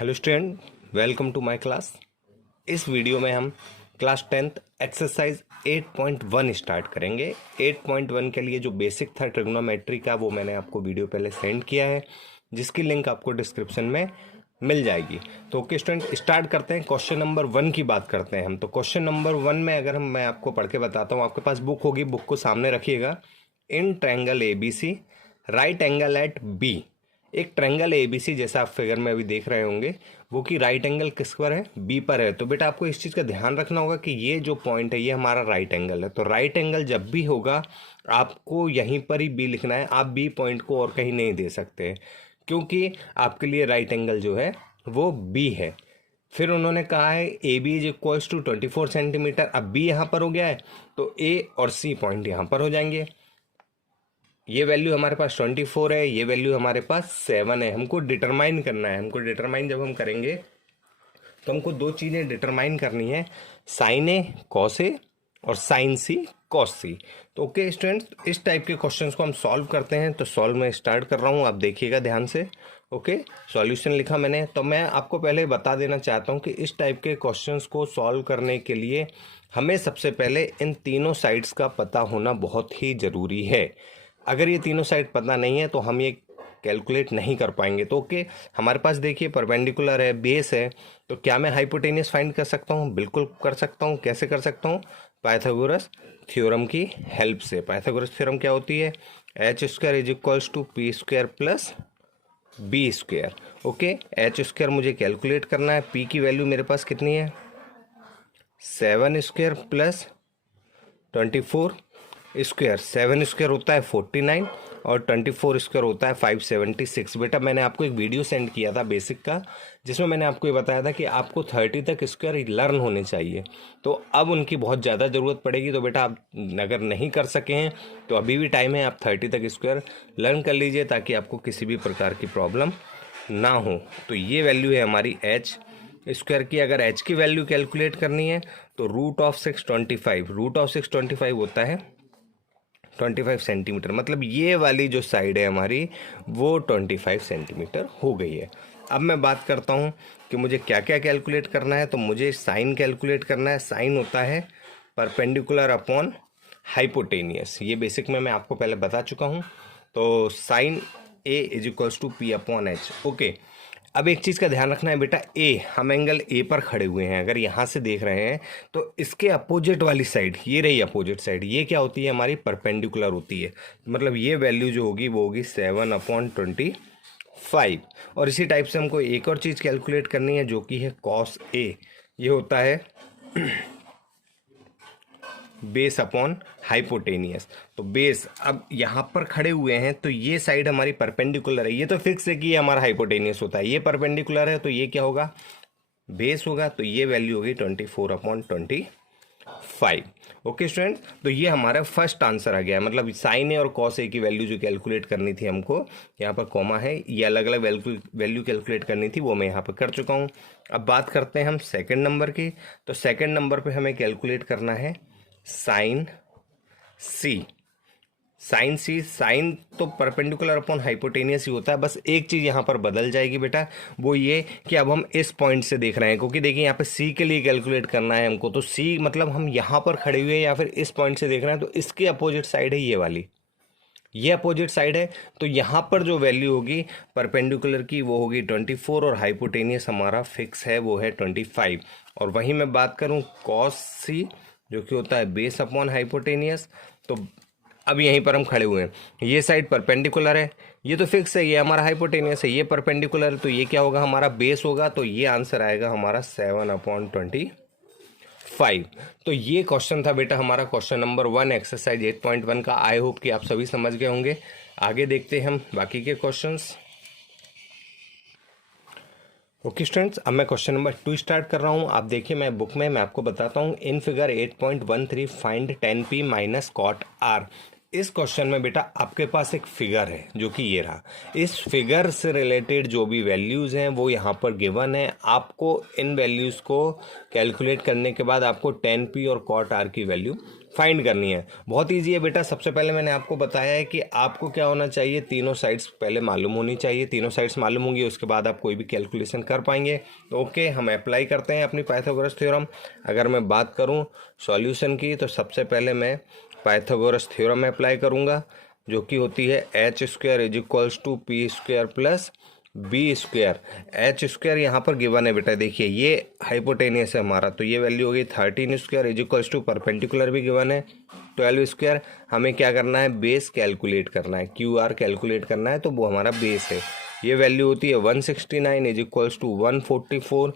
Hello student, welcome to my class. इस video में हम क्लास 10th एक्सरसाइज 8.1 स्टार्ट करेंगे। 8.1 के लिए जो बेसिक था ट्रिग्नोमेट्री का वो मैंने आपको वीडियो पहले सेंड किया है, जिसकी लिंक आपको डिस्क्रिप्शन में मिल जाएगी। तो ओके स्टूडेंट, स्टार्ट करते हैं। क्वेश्चन नंबर 1 की बात करते हैं हम। तो क्वेश्चन नंबर 1 में अगर मैं आपको पढ़ के बताता हूँ, आपके पास बुक होगी, बुक को सामने रखिएगा। In triangle ABC right angle at B. एक ट्रायंगल एबीसी जैसा आप फिगर में अभी देख रहे होंगे, वो कि राइट एंगल किस पर है? बी पर है। तो बेटा आपको इस चीज़ का ध्यान रखना होगा कि ये जो पॉइंट है ये हमारा राइट एंगल है। तो राइट एंगल जब भी होगा आपको यहीं पर ही बी लिखना है। आप बी पॉइंट को और कहीं नहीं दे सकते, क्योंकि आपके लिए राइट एंगल जो है वो बी है। फिर उन्होंने कहा है A B is equals to 24 centimetre. अब बी यहाँ पर हो गया है तो ए और सी पॉइंट यहाँ पर हो जाएंगे। ये वैल्यू हमारे पास 24 है, ये वैल्यू हमारे पास 7 है। हमको डिटरमाइन करना है। हमको डिटरमाइन जब हम करेंगे तो हमको दो चीज़ें डिटरमाइन करनी है, साइन ए कॉस ए और साइन सी कॉस सी। तो ओके स्टूडेंट्स, इस टाइप के क्वेश्चंस को हम सॉल्व करते हैं। तो सॉल्व मैं स्टार्ट कर रहा हूँ, आप देखिएगा ध्यान से। ओके, सॉल्यूशन लिखा मैंने। तो मैं आपको पहले बता देना चाहता हूँ कि इस टाइप के क्वेश्चंस को सॉल्व करने के लिए हमें सबसे पहले इन तीनों साइड्स का पता होना बहुत ही ज़रूरी है। अगर ये तीनों साइड पता नहीं है तो हम ये कैलकुलेट नहीं कर पाएंगे। तो ओके, हमारे पास देखिए परपेंडिकुलर है, बेस है, तो क्या मैं हाइपोटेनियस फाइंड कर सकता हूँ? बिल्कुल कर सकता हूँ। कैसे कर सकता हूँ? पाइथागोरस थ्योरम की हेल्प से। पाइथागोरस थ्योरम क्या होती है? H square is equals to P square plus B square. Okay, H square मुझे कैलकुलेट करना है। पी की वैल्यू मेरे पास कितनी है? 7 स्क्वायर प्लस 24 स्क्वायर। 7 स्क्वायर होता है 49 और 24 स्क्वायर होता है 576। बेटा मैंने आपको एक वीडियो सेंड किया था बेसिक का, जिसमें मैंने आपको ये बताया था कि आपको 30 तक स्क्वायर लर्न होने चाहिए। तो अब उनकी बहुत ज़्यादा ज़रूरत पड़ेगी। तो बेटा आप अगर नहीं कर सके हैं तो अभी भी टाइम है, आप 30 तक स्क्वायर लर्न कर लीजिए, ताकि आपको किसी भी प्रकार की प्रॉब्लम ना हो। तो ये वैल्यू है हमारी एच स्क्वायर की। अगर एच की वैल्यू कैलकुलेट करनी है तो रूट ऑफ 625, रूट ऑफ 625 होता है 25 सेंटीमीटर। मतलब ये वाली जो साइड है हमारी वो 25 सेंटीमीटर हो गई है। अब मैं बात करता हूँ कि मुझे क्या क्या कैलकुलेट करना है। तो मुझे साइन कैलकुलेट करना है। साइन होता है परपेंडिकुलर अपॉन हाइपोटेनियस। ये बेसिक में मैं आपको पहले बता चुका हूँ। तो sine A is equals to P upon H. Okay, अब एक चीज़ का ध्यान रखना है बेटा, ए, हम एंगल ए पर खड़े हुए हैं। अगर यहाँ से देख रहे हैं तो इसके अपोजिट वाली साइड, ये रही अपोजिट साइड, ये क्या होती है? हमारी परपेंडिकुलर होती है। मतलब ये वैल्यू जो होगी वो होगी 7/25। और इसी टाइप से हमको एक और चीज़ कैलकुलेट करनी है, जो कि है कॉस ए। ये होता है बेस अपॉन हाइपोटेनियस। तो बेस, अब यहाँ पर खड़े हुए हैं तो ये साइड हमारी परपेंडिकुलर है। ये तो फिक्स है कि ये हमारा हाइपोटेनियस होता है। ये परपेंडिकुलर है तो ये क्या होगा? बेस होगा। तो ये वैल्यू होगी 24/25। ओके स्टूडेंट, तो ये हमारा फर्स्ट आंसर आ गया। मतलब साइन ए और कॉस ए की वैल्यू जो कैलकुलेट करनी थी हमको, यहाँ पर कॉमा है, ये अलग अलग वैल्यू कैलकुलेट करनी थी, वो मैं यहाँ पर कर चुका हूँ। अब बात करते हैं हम सेकेंड नंबर की। तो सेकेंड नंबर पर हमें कैलकुलेट करना है साइन सी। साइन सी, साइन तो परपेंडिकुलर अपॉन हाइपोटेनियस ही होता है। बस एक चीज़ यहाँ पर बदल जाएगी बेटा, वो ये कि अब हम इस पॉइंट से देख रहे हैं, क्योंकि देखिए यहाँ पे सी के लिए कैलकुलेट करना है हमको। तो सी मतलब हम यहाँ पर खड़े हुए हैं या फिर इस पॉइंट से देख रहे हैं, तो इसके अपोजिट साइड है ये वाली, ये अपोजिट साइड है। तो यहाँ पर जो वैल्यू होगी परपेंडिकुलर की वो होगी 24 और हाइपोटेनियस हमारा फिक्स है, वो है 25। और वहीं मैं बात करूँ कॉस सी, जो कि होता है बेस अपॉन हाइपोटेनियस। तो अब यहीं पर हम खड़े हुए हैं, ये साइड परपेंडिकुलर है, ये तो फिक्स है, ये हमारा हाइपोटेनियस है, ये परपेंडिकुलर है, तो ये क्या होगा? हमारा बेस होगा। तो ये आंसर आएगा हमारा 7/25। तो ये क्वेश्चन था बेटा हमारा क्वेश्चन नंबर 1 एक्सरसाइज 8.1 का। आई होप कि आप सभी समझ गए होंगे। आगे देखते हैं हम बाकी के क्वेश्चंस। ओके स्टूडेंट्स, अब मैं क्वेश्चन नंबर 2 स्टार्ट कर रहा हूँ। आप देखिए, मैं बुक में मैं आपको बताता हूँ। In figure 8.13 find 10p minus cot R. इस क्वेश्चन में बेटा आपके पास एक फिगर है जो कि ये रहा। इस फिगर से रिलेटेड जो भी वैल्यूज़ हैं वो यहाँ पर गिवन है। आपको इन वैल्यूज़ को कैलकुलेट करने के बाद आपको tan p और cot r की वैल्यू फाइंड करनी है। बहुत इजी है बेटा। सबसे पहले मैंने आपको बताया है कि आपको क्या होना चाहिए, तीनों साइड्स पहले मालूम होनी चाहिए। तीनों साइड्स मालूम होंगी उसके बाद आप कोई भी कैलकुलेशन कर पाएंगे। ओके, हम अप्लाई करते हैं अपनी पाइथागोरस थ्योरम। अगर मैं बात करूं सॉल्यूशन की तो सबसे पहले मैं पाइथागोरस थ्योरम अप्लाई करूंगा जो कि होती है H square is equals to P square plus B square. H square यहाँ पर गिवन है बेटा, देखिए ये हाइपोटेनियस है हमारा, तो ये वैल्यू होगी 13 square is equals to perpendicular भी गिवन है 12 स्क्वायर। हमें क्या करना है, बेस कैलकुलेट करना है, क्यू आर कैलकुलेट करना है, तो वो हमारा बेस है। ये वैल्यू होती है 169 is equals to 144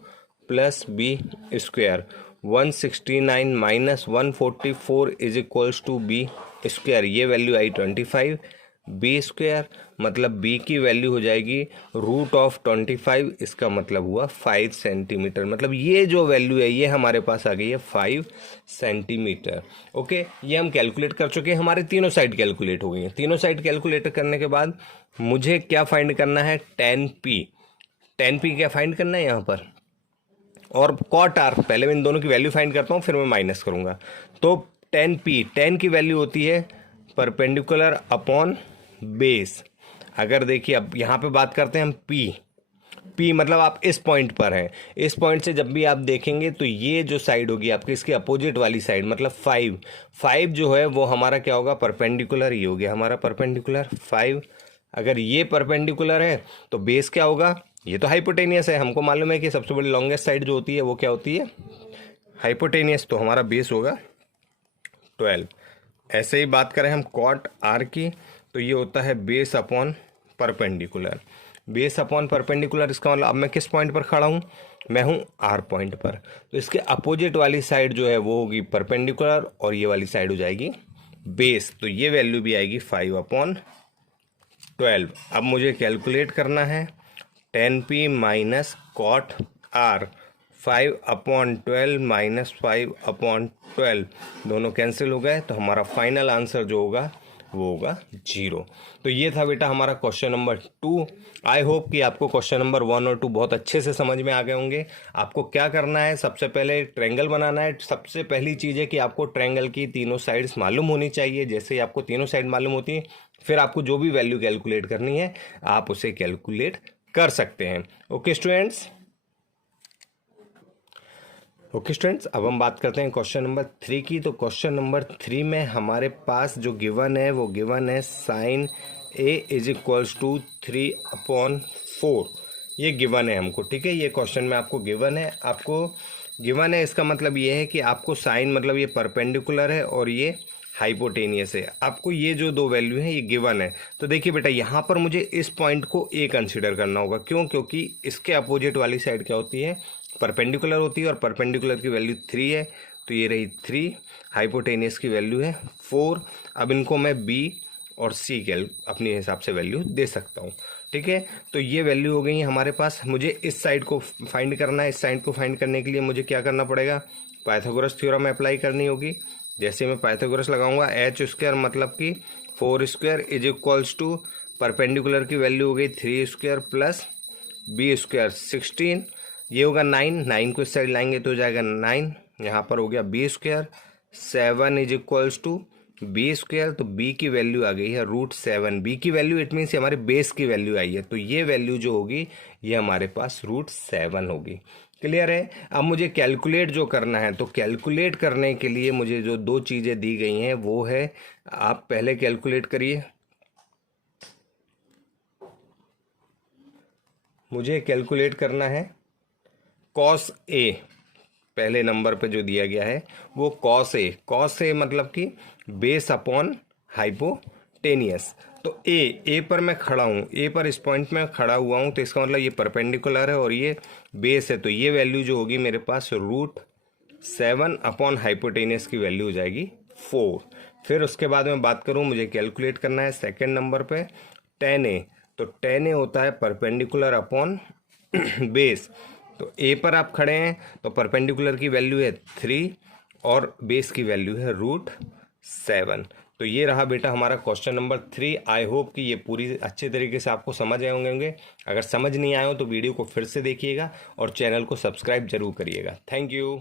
plus B square. 169 minus 144 is equals to B square. ये वैल्यू आई 25 बी स्क्वायर, मतलब बी की वैल्यू हो जाएगी रूट ऑफ 25। इसका मतलब हुआ 5 सेंटीमीटर। मतलब ये जो वैल्यू है ये हमारे पास आ गई है 5 सेंटीमीटर। ओके, ये हम कैलकुलेट कर चुके हैं, हमारे तीनों साइड कैलकुलेट हो गई हैं। तीनों साइड कैलकुलेट करने के बाद मुझे क्या फाइंड करना है, tan p। tan p क्या फाइंड करना है यहाँ पर, और cot r। पहले मैं इन दोनों की वैल्यू फाइंड करता हूँ फिर मैं माइनस करूँगा। तो tan p, tan की वैल्यू होती है परपेंडिकुलर अपॉन बेस। अगर देखिए अब यहाँ पे बात करते हैं हम p मतलब आप इस पॉइंट पर हैं। इस पॉइंट से जब भी आप देखेंगे तो ये जो साइड होगी आपकी, इसके अपोजिट वाली साइड, मतलब 5 जो है वो हमारा क्या होगा, परपेंडिकुलर। ये हो गया हमारा परपेंडिकुलर 5। अगर ये परपेंडिकुलर है तो बेस क्या होगा, ये तो हाइपोटेनियस है। हमको मालूम है कि सबसे बड़ी लॉन्गेस्ट साइड जो होती है वो क्या होती है, हाइपोटेनियस। तो हमारा बेस होगा 12। ऐसे ही बात करें हम cot r की तो ये होता है base upon perpendicular. Base upon perpendicular इसका मतलब अब मैं किस पॉइंट पर खड़ा हूँ, मैं हूँ r पॉइंट पर, तो इसके अपोजिट वाली साइड जो है वो होगी परपेंडिकुलर और ये वाली साइड हो जाएगी बेस। तो ये वैल्यू भी आएगी 5/12। अब मुझे कैलकुलेट करना है tan p minus cot r। 5/12 minus 5/12 दोनों कैंसिल हो गए, तो हमारा फाइनल आंसर जो होगा वो होगा 0। तो ये था बेटा हमारा क्वेश्चन नंबर 2। आई होप कि आपको क्वेश्चन नंबर 1 और 2 बहुत अच्छे से समझ में आ गए होंगे। आपको क्या करना है, सबसे पहले ट्रायंगल बनाना है। सबसे पहली चीज़ है कि आपको ट्रायंगल की तीनों साइड्स मालूम होनी चाहिए। जैसे ही आपको तीनों साइड मालूम होती है फिर आपको जो भी वैल्यू कैलकुलेट करनी है आप उसे कैलकुलेट कर सकते हैं। ओके स्टूडेंट्स, अब हम बात करते हैं क्वेश्चन नंबर 3 की। तो क्वेश्चन नंबर 3 में हमारे पास जो गिवन है वो गिवन है sine a is equals to 3/4। ये गिवन है हमको, ठीक है। ये क्वेश्चन में आपको गिवन है, इसका मतलब ये है कि आपको साइन मतलब ये परपेंडिकुलर है और ये हाइपोटेनियस है। आपको ये जो दो वैल्यू है ये गिवन है। तो देखिए बेटा यहाँ पर मुझे इस पॉइंट को a कंसीडर करना होगा। क्यों, क्योंकि इसके अपोजिट वाली साइड क्या होती है, परपेंडिकुलर होती है, और परपेंडिकुलर की वैल्यू 3 है, तो ये रही 3। हाइपोटेनियस की वैल्यू है 4। अब इनको मैं b और c के अपने हिसाब से वैल्यू दे सकता हूँ, ठीक है। तो ये वैल्यू हो गई हमारे पास। मुझे इस साइड को फाइंड करना है। इस साइड को फाइंड करने के लिए मुझे क्या करना पड़ेगा, पाइथागोरस थ्योरम अप्लाई करनी होगी। जैसे मैं पाइथागोरस लगाऊंगा, एच स्क्वायर मतलब कि 4 square is equals to perpendicular की वैल्यू हो गई 3 स्क्वायर प्लस बी स्क्वायर 16। ये होगा 9 को इस साइड लाएंगे तो हो जाएगा 9। यहाँ पर हो गया B square 7 is equals to B square. तो बी की वैल्यू आ गई है √7। बी की वैल्यू इट मीन्स हमारे बेस की वैल्यू आई है, तो ये वैल्यू जो होगी ये हमारे पास √7 होगी। क्लियर है। अब मुझे कैलकुलेट जो करना है, तो कैलकुलेट करने के लिए मुझे जो दो चीज़ें दी गई हैं वो है, आप पहले कैलकुलेट करिए। मुझे कैलकुलेट करना है कॉस ए। पहले नंबर पे जो दिया गया है वो कॉस ए मतलब कि बेस अपॉन हाइपोटेनियस। तो ए पर मैं खड़ा हूँ, ए पर इस पॉइंट में खड़ा हुआ हूँ, तो इसका मतलब ये परपेंडिकुलर है और ये बेस है। तो ये वैल्यू जो होगी मेरे पास √7 अपॉन हाइपोटेनियस की वैल्यू हो जाएगी 4। फिर उसके बाद में बात करूँ, मुझे कैलकुलेट करना है सेकेंड नंबर पे tan a। तो tan a होता है परपेंडिकुलर अपॉन बेस। तो ए पर आप खड़े हैं तो परपेंडिकुलर की वैल्यू है 3 और बेस की वैल्यू है √7। तो ये रहा बेटा हमारा क्वेश्चन नंबर 3। आई होप कि ये पूरी अच्छे तरीके से आपको समझ आए होंगे। अगर समझ नहीं आए हो तो वीडियो को फिर से देखिएगा और चैनल को सब्सक्राइब जरूर करिएगा। Thank you.